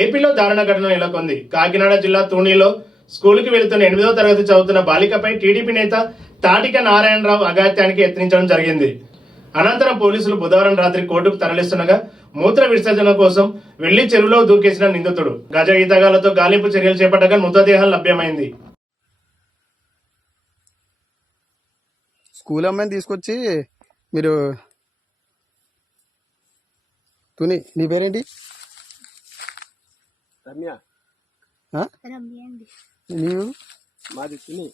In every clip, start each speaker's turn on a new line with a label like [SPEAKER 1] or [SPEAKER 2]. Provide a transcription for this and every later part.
[SPEAKER 1] ఏపీలో దారుణ ఘటన నెలకొంది. కాకినాడ జిల్లా తూణిలో స్కూల్కి వెళుతున్న ఎనిమిదో తరగతి చదువుతున్న బాలికపై టీడీపీ నేత తాటిక నారాయణరావు అగాత్యానికి యత్నించడం జరిగింది. అనంతరం పోలీసులు బుధవారం రాత్రి కోర్టుకు తరలిస్తుండగా మూత్ర విసర్జన కోసం వెళ్ళి చెరువులో దూకేసిన నిందితుడు. గజ ఈతగాలతో గాలింపు చర్యలు చేపట్టగా మృతదేహం లభ్యమైంది.
[SPEAKER 2] స్కూల్ అమ్మాయిని తీసుకొచ్చి మీరు తుని నీ పేరేంటి?
[SPEAKER 3] రమ్య.
[SPEAKER 2] నీవు?
[SPEAKER 3] మాది తిని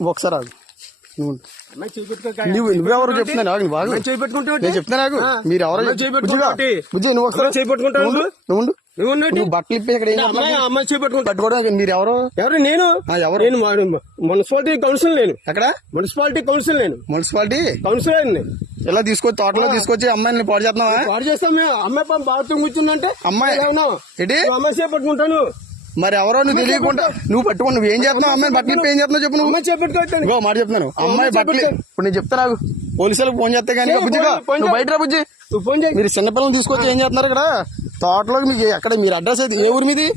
[SPEAKER 2] ఒకసారి ఆగు. నువ్వు ఉండు.
[SPEAKER 3] అమ్మాయి చేయి పెట్టుకో
[SPEAKER 2] నువ్వు నువ్వెవరు చెప్తున్నాను ఆగు నువ్వు ఆగు.
[SPEAKER 3] అమ్మాయి చేయి పెట్టుకుంటే
[SPEAKER 2] నేను చెప్తాను ఆగు. మీరు ఎవరో బుజ్జిగా. బుజ్జి నువ్వు ఒకసారి
[SPEAKER 3] అమ్మాయి చేయి పెట్టుకుంటావు
[SPEAKER 2] నువ్వు ఉండు. నువ్వు ఉండు.
[SPEAKER 3] నువ్వు ఉన్నట్టు
[SPEAKER 2] నువ్వు బట్టలు ఇప్పి ఇక్కడ ఏం
[SPEAKER 3] అమ్మాయి
[SPEAKER 2] పట్టుకోవడం మీరు ఎవరు?
[SPEAKER 3] ఎవరు నేను?
[SPEAKER 2] ఆ, ఎవరు?
[SPEAKER 3] నేను మా- మున్సిపాలిటీ కౌన్సిల్ నేను.
[SPEAKER 2] ఎక్కడ?
[SPEAKER 3] మున్సిపాలిటీ కౌన్సిల్ నేను.
[SPEAKER 2] మున్సిపాలిటీ?
[SPEAKER 3] కౌన్సిలర్ నేను
[SPEAKER 2] ఇలా తీసుకొచ్చి తోటలో తీసుకొచ్చి అమ్మాయిని పాడు చేస్తున్నావా?
[SPEAKER 3] వాడు చేస్తాం మేము అమ్మాయి పాపం బాత్రూమ్ కూర్చుందంటే
[SPEAKER 2] అమ్మాయి. ఏంటి?
[SPEAKER 3] అమ్మాయి పట్టుకుంటాను.
[SPEAKER 2] మరి ఎవరో నువ్వు తెలియకుండా నువ్వు పట్టుకో నువ్వు ఏం చేస్తున్నావు? అమ్మాయి బట్టలు ఇప్పి ఏం చేస్తున్నావు చెప్పు నువ్వు? ఇంకో మాట చెప్తున్నాను. అమ్మాయి బట్టలు ఇప్పుడు నేను చెప్తాను. పోలీసులకు ఫోన్ చేస్తే కానీ బుజ్జిగా
[SPEAKER 3] ఫోన్
[SPEAKER 2] నువ్వు. బయట బుజ్జి?
[SPEAKER 3] ఫోన్ చేయి.
[SPEAKER 2] మీరు చిన్నపిల్లలు తీసుకొచ్చి ఏం చేస్తున్నారు ఇక్కడ? తోటలోకి మీకు ఎక్కడ మీరు అడ్రస్ అయితే ఏ ఊరు మీది?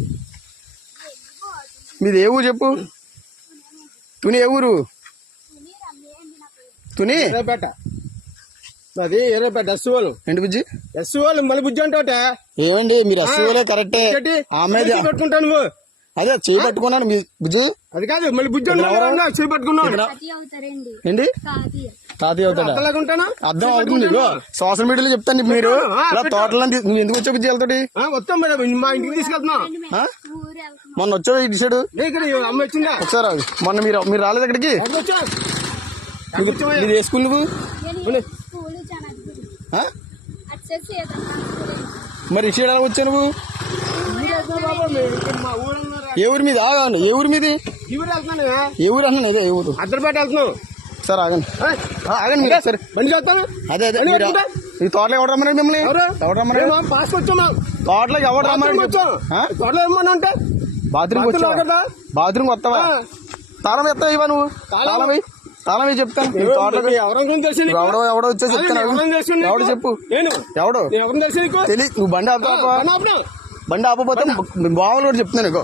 [SPEAKER 2] మీది ఏ ఊరు చెప్పు? తుని ఏ ఊరు? తుని.
[SPEAKER 3] అది ఎర్రపేట ఎస్ వాళ్ళు.
[SPEAKER 2] ఏంటి బుజ్జి?
[SPEAKER 3] ఎస్ వాళ్ళు మళ్ళీ బుజ్జి అంటావట.
[SPEAKER 2] ఏమండి మీరు అస్సలే కరెక్టే. ఆమె
[SPEAKER 3] పెట్టుకుంటాను నువ్వు.
[SPEAKER 2] అదే చేయి పట్టుకున్నాను మీ బుజ్జి.
[SPEAKER 3] అది కాదు మళ్ళీ బుజ్జి చేయి
[SPEAKER 4] అవుతారండి.
[SPEAKER 2] ఏంటి? తాతయ్య అవుతాడా? అర్థం అవుతుంది సోషల్ మీడియాలో చెప్తాను మీరు. తోటలో ఎందుకు వచ్చావు బుజ్జి వెళ్తాడు
[SPEAKER 3] వస్తాం మా ఇంటికి తీసుకెళ్తున్నా.
[SPEAKER 2] మొన్న వచ్చావు ఇటు సైడు
[SPEAKER 3] అమ్మ వచ్చిందా?
[SPEAKER 2] ఆగు. మొన్న మీరు మీరు రాలేదు అక్కడికి
[SPEAKER 3] వచ్చా?
[SPEAKER 2] మీరు ఏ స్కూల్ నువ్వు
[SPEAKER 4] నేను స్కూల్ జనగిరి
[SPEAKER 2] ఆ?
[SPEAKER 4] అటు సైడ్ సీతమ్మ స్కూల్
[SPEAKER 2] మరి ఇటు వచ్చావు నువ్వు? ఏ ఊరు మీది? ఆగండి ఏ ఊరు మీది? ఏ ఊరు అన్నాను ఇదే ఏ ఊరు?
[SPEAKER 3] అద్దరిపేట వెళ్తున్నాం
[SPEAKER 2] సరే ఆగండి. ఆగండి మీరు. సరే.
[SPEAKER 3] బండికి వెళ్తాను
[SPEAKER 2] అదే. అదే
[SPEAKER 3] బండి?
[SPEAKER 2] ఈ తోటలో ఎవరు రమ్మన్నాడు మిమ్మల్ని?
[SPEAKER 3] ఎవరు?
[SPEAKER 2] ఎవరు రమ్మన్నాడు
[SPEAKER 3] మేము పాస్కి వచ్చాము
[SPEAKER 2] తోటలోకి ఎవరు
[SPEAKER 3] బాత్రూమ్
[SPEAKER 2] రమ్మన్నాడు
[SPEAKER 3] వచ్చాం.
[SPEAKER 2] ఆ?
[SPEAKER 3] త్వరలో ఏమన్నా అంటే
[SPEAKER 2] బాత్రూమ్
[SPEAKER 3] బాత్రూమ్
[SPEAKER 2] వచ్చావా?
[SPEAKER 3] కదా?
[SPEAKER 2] బాత్రూమ్ వస్తావా. తాళం ఎత్తావు ఇవా నువ్వు?
[SPEAKER 3] తాళం?
[SPEAKER 2] తాళమే చెప్తాను
[SPEAKER 3] నీ
[SPEAKER 2] ఎవడో ఎవడో వచ్చే చెప్తాను ఎవడు చెప్పు ఎవడో తెలియదు నువ్వు బండి ఆపుతా
[SPEAKER 3] బండి
[SPEAKER 2] ఆపపోతే బావలు కూడా చెప్తున్నాను నీకు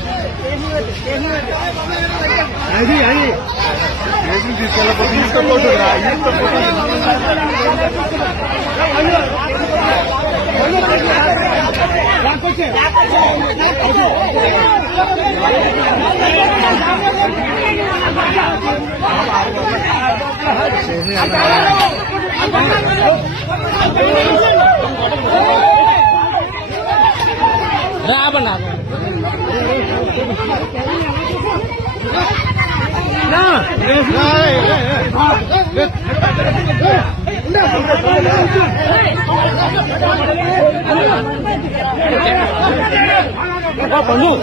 [SPEAKER 2] అది అది కేసులు తీసుకెళ్ళకపోతే తీసుకోకూడదు రాకొచ్చే பண்ணும்